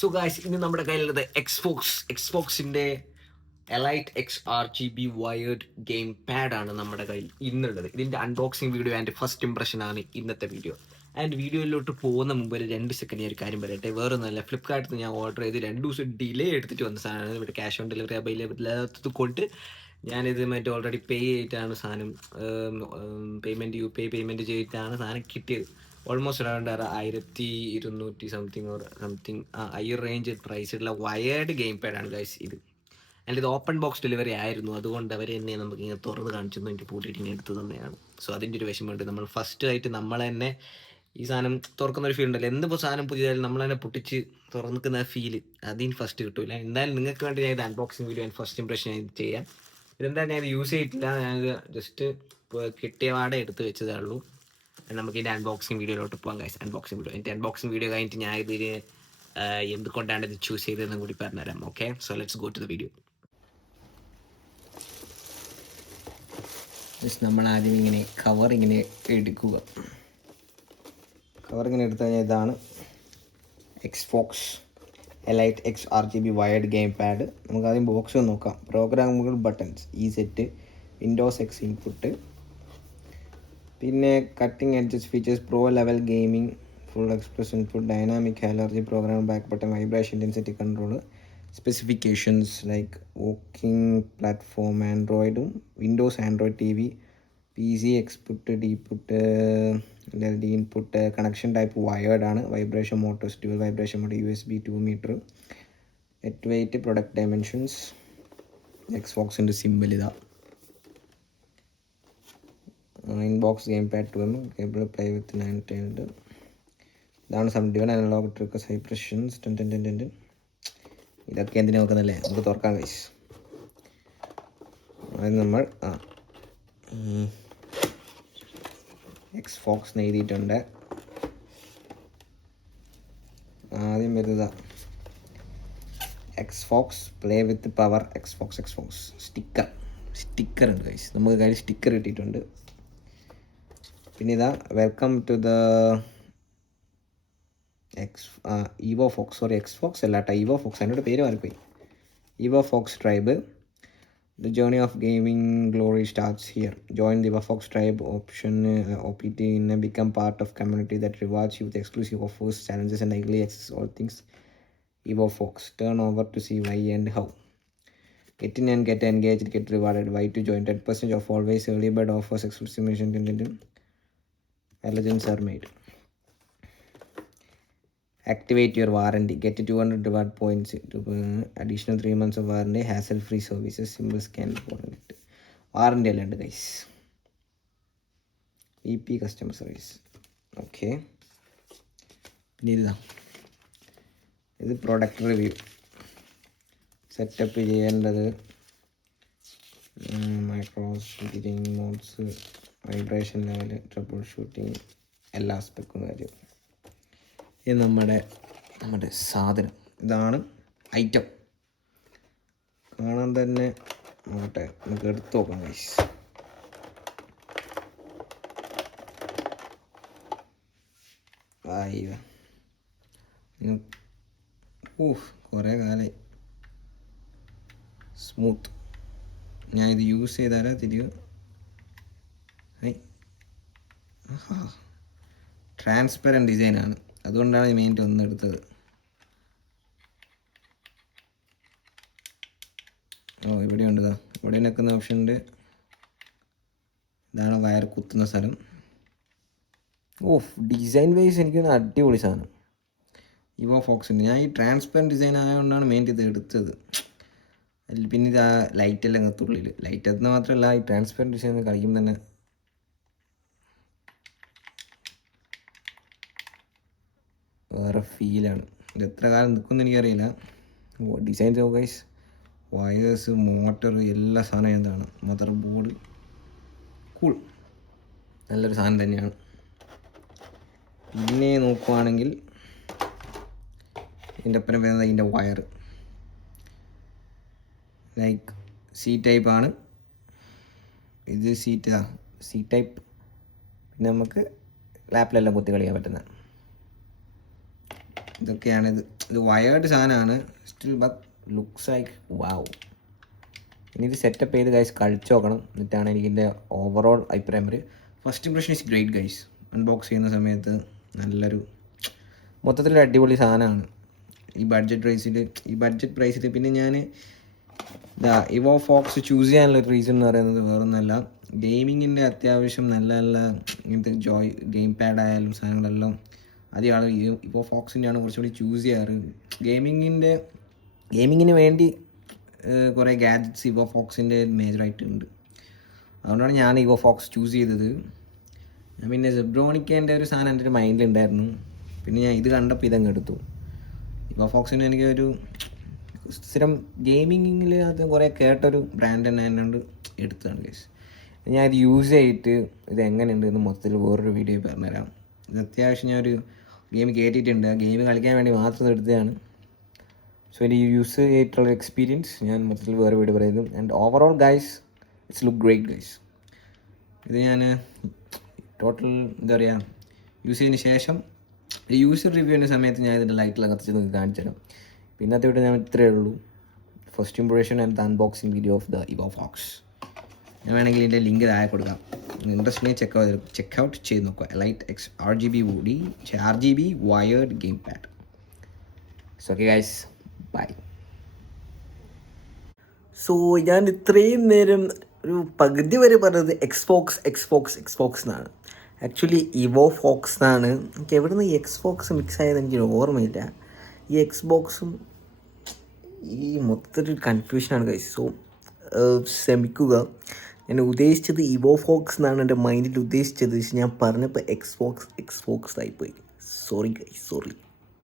So guys, ഇന്ന് നമ്മുടെ കയ്യിലുള്ളത് എക്സ്ബോക്സിന്റെ elite XRGB wired game pad ആണ് നമ്മുടെ കയ്യിൽ ഇന്നുള്ളത്. ഇതിന്റെ unboxing video and first impression ആണ് ഇന്നത്തെ വീഡിയോ. ആൻഡ് വീഡിയോയിലോട്ട് പോകുന്ന മുമ്പ് ഒരു 2 സെക്കൻഡ് ഞാൻ ഒരു കാര്യം പറയട്ടെ. വേറെ ഒന്നുമല്ല, ഫ്ലിപ്കാർട്ടിൽ നിന്ന് ഞാൻ ഓർഡർ ചെയ്ത് 2 ദിവസം ഡിലേ എടുത്തിട്ട് വന്ന സാധനമാണ്. ഇവിടെ ക്യാഷ് ഓൺ ഡെലിവറി അവൈലബിൾ ഇല്ലാത്തത് കൊണ്ട് ഞാനിത് മറ്റേ ഓൾറെഡി പേ ചെയ്തിട്ടാണ് സാധനം പേയ്മെൻറ്റ് ചെയ്തിട്ടാണ് സാധനം കിട്ടിയത്. ഓൾമോസ്റ്റ് അറൗണ്ട് 1200 സംതിങ് ഈ റേഞ്ച് പ്രൈസുള്ള വയേർഡ് ഗെയിം പാഡാണ് ഗൈസ് ഇത്. ആൻഡ് ഇത് ഓപ്പൺ ബോക്സ് ഡെലിവറി ആയിരുന്നു, അതുകൊണ്ട് അവർ എന്നെ നമുക്ക് ഇങ്ങനെ തുറന്ന് കാണിച്ചു എനിക്ക് പൂട്ടിയിട്ട് ഇങ്ങനെ എടുത്ത് തന്നെയാണ്. സോ അതിൻ്റെ ഒരു വിഷമമുണ്ട്. നമ്മൾ ഫസ്റ്റ് ആയിട്ട് നമ്മൾ തന്നെ ഈ സാധനം തുറക്കുന്ന ഒരു ഫീൽ ഉണ്ടല്ലോ. എന്തിപ്പോൾ സാധനം പുതിയതായാലും നമ്മൾ തന്നെ പൊട്ടിച്ച് തുറന്നിക്കുന്ന ഫീല് അതിന് ഫസ്റ്റ് കിട്ടില്ല. എന്തായാലും നിങ്ങൾക്ക് വേണ്ടി ഞാൻ ഇത് unboxing video and first impression ഞാൻ ചെയ്യാം. ഇതെന്തായാലും ഞാൻ ഇത് യൂസ് ചെയ്തിട്ടില്ല, ഞാനത് ജസ്റ്റ് കിട്ടിയ പാടെ എടുത്ത് വെച്ചതേ ഉള്ളൂ. നമുക്ക് ഇതിൻ്റെ അൺബോക്സിങ് വീഡിയോയിലോട്ട് പോകാം ഗൈസ്. അൺബോക്സിങ് വീഡിയോ എൻ്റെ അൺബോക്സിങ് വീഡിയോ കഴിഞ്ഞിട്ട് ഞാൻ ഇതിന് എന്തുകൊണ്ടാണ് ഇത് ചൂസ് ചെയ്തതെന്ന് കൂടി പറഞ്ഞുതരാം. Okay, so let's go to the video. Just നമ്മൾ ആദ്യം ഇങ്ങനെ കവർ ഇങ്ങനെ എടുക്കുക. കവർ ഇങ്ങനെ എടുത്തു കഴിഞ്ഞാൽ ഇതാണ് Xbox elite XRGB wired game pad. നമുക്ക് ആദ്യം ബോക്സ് ഒന്ന് നോക്കാം. പ്രോഗ്രാമുകൾ, ബട്ടൺസ്, ഈ സെറ്റ്, വിൻഡോസ് X ഇൻപുട്ട്, പിന്നെ cutting edges features, pro level gaming, full express input, dynamic allergy, program back button, vibration intensity control, specifications like working platform ആൻഡ്രോയിഡും Windows Android TV, PC എക്സ്പുട്ട്, ഡീപുട്ട്, D input, connection type wired ആണ്, vibration motors, dual vibration mode, USB 2 metre, net weight, product dimensions, എക്സ്ബോക്സിൻ്റെ simple ഇതാ, inbox game pad 2M, cable play with 9 ഇതാണ് sum dual analog trick, vibrations. ഇതൊക്കെ എന്തിനു നോക്കുന്നല്ലേ, നമുക്ക് തുറക്കാം guys. അത് നമ്മൾ എക്സ്ബോക്സ് എഴുതിയിട്ടുണ്ട്. ആദ്യം വരുന്നത് Xbox play with power, Xbox sticker ഉണ്ട് ഗൈസ്. നമുക്ക് കയ്യിൽ സ്റ്റിക്കർ കിട്ടിയിട്ടുണ്ട്. പിന്നെ ഇതാ വെൽക്കം ടു ദ എക്സ്ബോക്സ് അല്ല കേട്ടോ, ഇവോഫോക്സ്, അതിനോട് പേര് മാറിപ്പോയി. ഇവോഫോക്സ് tribe. The journey of gaming glory starts here. Join the Evofox tribe option OPT and become part of community that rewards you with exclusive offers, challenges and early access all things Evofox. Turn over to see why and how. Get in and get engaged, get rewarded. Why to join? 10% off always, early bird offers, exclusive mission content. Legends are made. Activate your warranty. Get 200 reward points to additional 3 months of warranty, hassle-free services, simple scan point. Warranty alert guys. EP customer service. Okay. ഇത് product review. Setup ചെയ്യേണ്ടത് micros modes, vibration level, trouble shooting, എല്ലാ സ്പെക്കും കാര്യം. ഇത് നമ്മുടെ സാധനം, ഇതാണ് item. കാണാൻ തന്നെ നോട്ടെ, നമുക്ക് എടുത്ത് നോക്കാം ഗൈസ്. കുറേ കാലമായി. സ്മൂത്ത്. ഞാൻ ഇത് യൂസ് ചെയ്താലേ തിരികെ ട്രാൻസ്പെറൻറ്റ് ഡിസൈനാണ്, അതുകൊണ്ടാണ് മെയിൻറ്റ് ഒന്നെടുത്തത്. ഇവിടെ ഉണ്ട്, ഇവിടെ നിൽക്കുന്ന ഓപ്ഷൻ ഉണ്ട്. ഇതാണ് വയർ കുത്തുന്ന സ്ഥലം. ഡിസൈൻ വൈസ് എനിക്കൊന്ന് അടിപൊളി സാധനം ഇവോഫോക്സിൻ്റെ. ഞാൻ ഈ ട്രാൻസ്പെറൻറ്റ് ഡിസൈൻ ആയതുകൊണ്ടാണ് മെയിൻറ്റ് ഇത് എടുത്തത്. പിന്നെ ഇത് ആ ലൈറ്റെല്ലാം കത്തുള്ളിൽ, ലൈറ്റ് എത്തുന്ന മാത്രമല്ല ഈ ട്രാൻസ്പെറൻറ്റ് ഡിസൈൻ കളിക്കുമ്പോൾ തന്നെ വേറെ ഫീലാണ്. ഇത് എത്ര കാലം നിൽക്കുമെന്ന് എനിക്കറിയില്ല. ഡിസൈൻ ഗൈസ്, വയേഴ്സ്, മോട്ടർ, എല്ലാ സാധനവും എന്താണ്, മദർ ബോർഡ്, കൂൾ, നല്ലൊരു സാധനം തന്നെയാണ്. പിന്നെ നോക്കുവാണെങ്കിൽ ഇതിൻ്റെ ഒപ്പം വരുന്നത് ഇതിൻ്റെ വയർ ലൈക്ക് സി ടൈപ്പാണ്. ഇത് സി ടൈപ്പ്. പിന്നെ നമുക്ക് ലാപ്പിലെല്ലാം കുത്തി കളിക്കാൻ പറ്റുന്ന ഇതൊക്കെയാണ് ഇത് വയേർഡ് സാധനമാണ്. Still but looks like wow. ഇനി ഇത് സെറ്റപ്പ് ചെയ്ത് ഗൈസ് കളിച്ച് നോക്കണം. എന്നിട്ടാണ് എനിക്കിൻ്റെ ഓവറോൾ അഭിപ്രായം വരും. First impression is great guys. Unbox ചെയ്യുന്ന സമയത്ത് നല്ലൊരു മൊത്തത്തിലൊരു അടിപൊളി സാധനമാണ് ഈ ബഡ്ജറ്റ് പ്രൈസിൽ. പിന്നെ ഞാൻ ഇവോ ഫോക്സ് ചൂസ് ചെയ്യാനുള്ള റീസൺ എന്ന് പറയുന്നത് വേറൊന്നുമല്ല, ഗെയിമിങ്ങിൻ്റെ അത്യാവശ്യം നല്ല നല്ല ഇങ്ങനത്തെ ഗെയിം പാഡ് ആയാലും സാധനങ്ങളെല്ലാം അധികം ആൾ ഇവോ ഫോക്സിൻ്റെയാണ് കുറച്ചുകൂടി ചൂസ് ചെയ്യാറ്. ഗെയിമിങ്ങിന് വേണ്ടി കുറേ ഗാഡ്ജറ്റ്സ് ഇവോ ഫോക്സിൻ്റെ മേജറായിട്ടുണ്ട്. അതുകൊണ്ടാണ് ഞാൻ ഇവോ ഫോക്സ് ചൂസ് ചെയ്തത്. പിന്നെ സെബ്രോണിക്കേൻ്റെ ഒരു സാധനം എൻ്റെ ഒരു മൈൻഡിലുണ്ടായിരുന്നു. പിന്നെ ഞാൻ ഇത് കണ്ടപ്പോൾ ഇതങ്ങ് എടുത്തു. ഇവോ ഫോക്സിന് എനിക്കൊരു സ്ഥിരം ഗെയിമിങ്ങിൽ അത് കുറേ കേട്ടൊരു ബ്രാൻഡ് തന്നെ എന്നോട് എടുത്തതാണ് ഗൈസ്. ഞാൻ ഇത് യൂസ് ചെയ്തിട്ട് ഇത് എങ്ങനെയുണ്ട് എന്ന് മൊത്തത്തിൽ വേറൊരു വീഡിയോ പറഞ്ഞുതരാം. ഇത് അത്യാവശ്യം ഞാനൊരു ഗെയിം കയറ്റിയിട്ടുണ്ട്. ആ ഗെയിം കളിക്കാൻ വേണ്ടി മാത്രം എടുത്തതാണ്. സോ ഇത് യൂസ് ചെയ്തിട്ടുള്ള എക്സ്പീരിയൻസ് ഞാൻ മൊത്തത്തിൽ വേറെ വീഡിയോ പറയുന്നു. And overall guys it's look great guys. ഇത് ഞാൻ ടോട്ടൽ എന്താ പറയുക യൂസ് ചെയ്തതിന് ശേഷം യൂസർ റിവ്യൂ ചെയ്യുന്ന സമയത്ത് ഞാൻ ഇതിൻ്റെ ലൈറ്റിലൊക്കെ കത്തിച്ച് നിങ്ങൾക്ക് കാണിച്ചു തരാം. പിന്നത്തെ വീഡിയോ ഞാൻ ഇത്രയേ ഉള്ളൂ. First impression and the unboxing video of the EvoFox. ഞാൻ വേണമെങ്കിൽ ഇതിൻ്റെ ലിങ്ക് താഴെ കൊടുക്കാം. ഇൻട്രസ്റ്റിനെ ചെക്ക് ഔട്ട് ചെയ്ത് നോക്കുക. Elite X RGB wired game pad. So okay guys, bye. So ഞാൻ ഇത്രയും നേരം ഒരു പകുതി വരെ പറഞ്ഞത് എക്സ്ബോക്സ് എന്നാണ്. ആക്ച്വലി ഇവോ ഫോക്സ് എന്നാണ്. എനിക്ക് എവിടെ നിന്ന് എക്സ്ബോക്സ് മിക്സ് ആയത് എനിക്കൊരു ഓർമ്മയില്ല. ഈ എക്സ്ബോക്സും ഈ മൊത്തത്തിൽ കൺഫ്യൂഷനാണ് ഗൈസ്. സോ ശ്രമിക്കുക. ഞാൻ ഉദ്ദേശിച്ചത് ഇവോ ഫോക്സ് എന്നാണ് എൻ്റെ മൈൻഡിൽ ഉദ്ദേശിച്ചത്. ഞാൻ പറഞ്ഞപ്പോൾ എക്സ്ബോക്സ് ആയിപ്പോയി. Sorry guys, sorry.